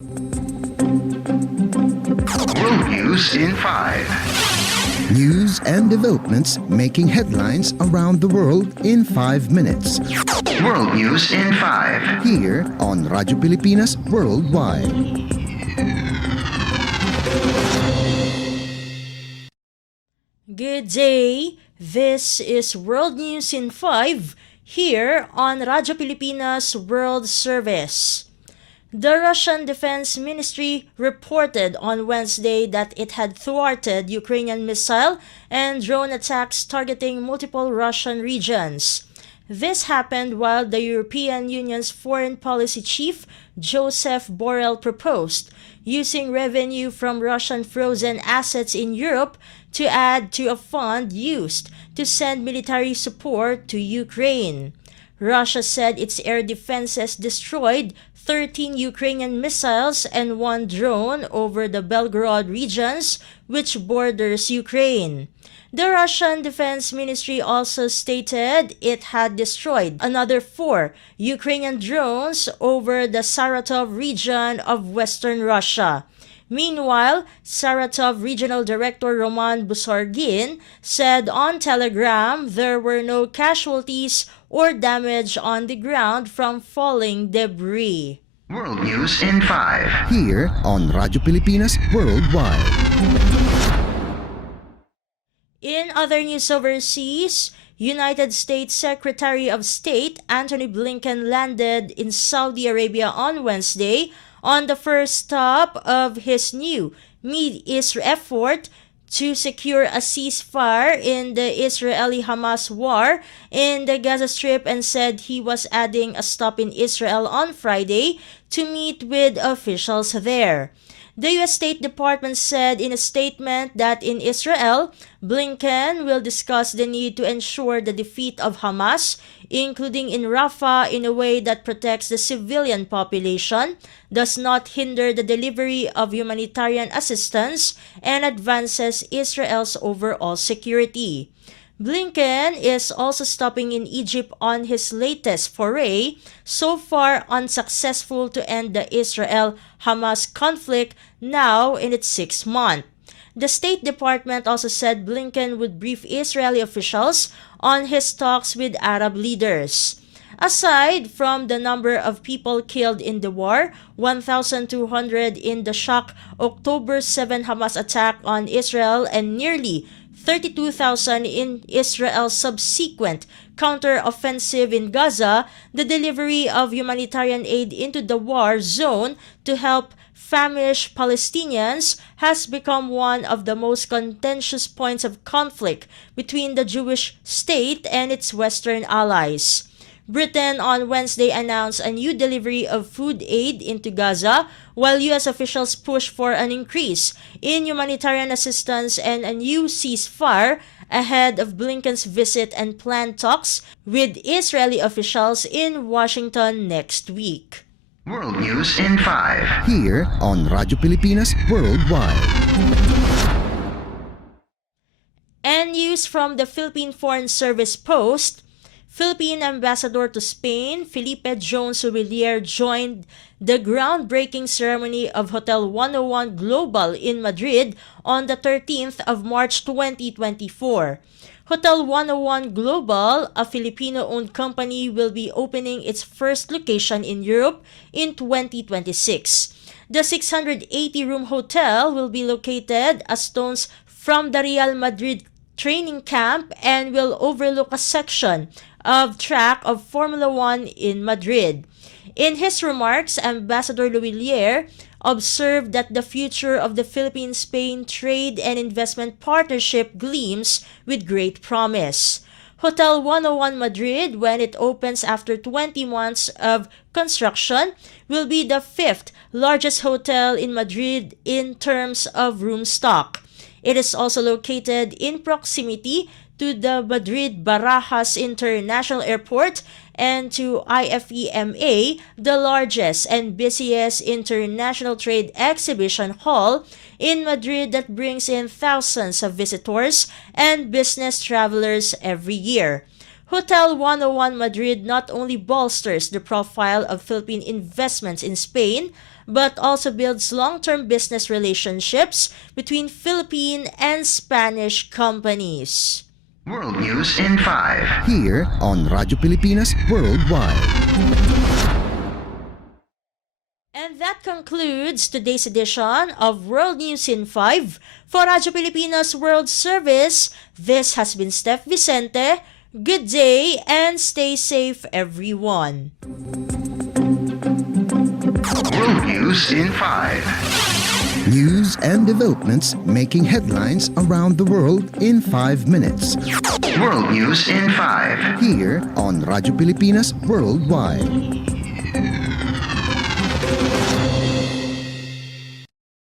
World News in 5. News and developments making headlines around the world in 5 minutes. World News in 5. Here on Radyo Pilipinas Worldwide. Good day. This is World News in 5 here on Radyo Pilipinas World Service. The Russian Defense Ministry reported on Wednesday that it had thwarted Ukrainian missile and drone attacks targeting multiple Russian regions. This happened while the European Union's foreign policy chief, Joseph Borrell, proposed using revenue from Russian frozen assets in Europe to add to a fund used to send military support to Ukraine. Russia said its air defenses destroyed 13 Ukrainian missiles and 1 drone over the Belgorod regions, which borders Ukraine. The Russian Defense Ministry also stated it had destroyed another 4 Ukrainian drones over the Saratov region of western Russia. Meanwhile, Saratov Regional Director Roman Busorgin said on Telegram there were no casualties or damage on the ground from falling debris. World News in 5. Here on Radyo Pilipinas Worldwide. In other news overseas, United States Secretary of State Antony Blinken landed in Saudi Arabia on Wednesday on the first stop of his new Mid-East effort to secure a ceasefire in the Israeli-Hamas war in the Gaza Strip, and said he was adding a stop in Israel on Friday to meet with officials there. The U.S. State Department said in a statement that in Israel, Blinken will discuss the need to ensure the defeat of Hamas, including in Rafah, in a way that protects the civilian population, does not hinder the delivery of humanitarian assistance, and advances Israel's overall security. Blinken is also stopping in Egypt on his latest foray, so far unsuccessful, to end the Israel-Hamas conflict now in its 6th month. The State Department also said Blinken would brief Israeli officials on his talks with Arab leaders. Aside from the number of people killed in the war, 1,200 in the shock October 7 Hamas attack on Israel, and nearly 32,000 in Israel's subsequent counter-offensive in Gaza, the delivery of humanitarian aid into the war zone to help famished Palestinians has become one of the most contentious points of conflict between the Jewish state and its Western allies. Britain on Wednesday announced a new delivery of food aid into Gaza, while U.S. officials push for an increase in humanitarian assistance and a new ceasefire ahead of Blinken's visit and planned talks with Israeli officials in Washington next week. World News in 5. Here on Radyo Pilipinas Worldwide. And news from the Philippine Foreign Service Post, Philippine Ambassador to Spain, Felipe Jones Villier, joined the groundbreaking ceremony of Hotel 101 Global in Madrid on the 13th of March 2024. Hotel 101 Global, a Filipino-owned company, will be opening its first location in Europe in 2026. The 680-room hotel will be located a stone's from the Real Madrid training camp and will overlook a section of track of Formula One in Madrid. In his remarks, Ambassador Villier observed that the future of the Philippine-Spain trade and investment partnership gleams with great promise. Hotel 101 Madrid, when it opens after 20 months of construction, will be the 5th largest hotel in Madrid in terms of room stock. It is also located in proximity to the Madrid Barajas International Airport and to IFEMA, the largest and busiest international trade exhibition hall in Madrid that brings in thousands of visitors and business travelers every year. Hotel 101 Madrid not only bolsters the profile of Philippine investments in Spain, but also builds long-term business relationships between Philippine and Spanish companies. World News in 5. Here on Radyo Pilipinas Worldwide. And that concludes today's edition of World News in 5. For Radyo Pilipinas World Service, this has been Steph Vicente. Good day and stay safe, everyone. World News in 5. News and developments making headlines around the world in 5 minutes. World News in 5. Here on Radyo Pilipinas Worldwide.